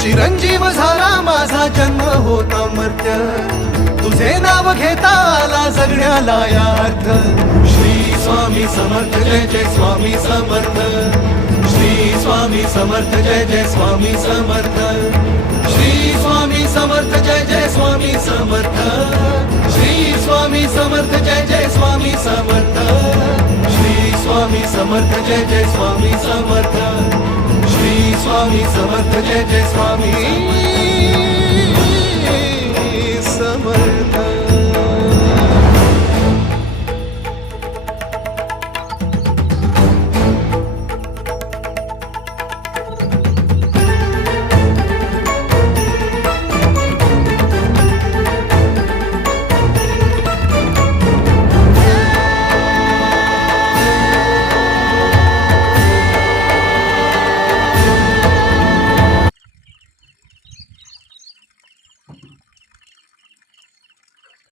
चिरंजीव झाला माझा जन्म होता मर्त्य, तुझे नाव घेता आला जगण्याला यार्थ. श्री स्वामी समर्थ जय जय स्वामी समर्थ, श्री स्वामी समर्थ जय जय स्वामी समर्थ, श्री स्वामी समर्थ जय जय स्वामी समर्थ, श्री स्वामी समर्थ जय जय स्वामी समर्थ, श्री स्वामी समर्थ जय जय स्वामी समर्थ, श्री स्वामी समर्थ जय जय स्वामी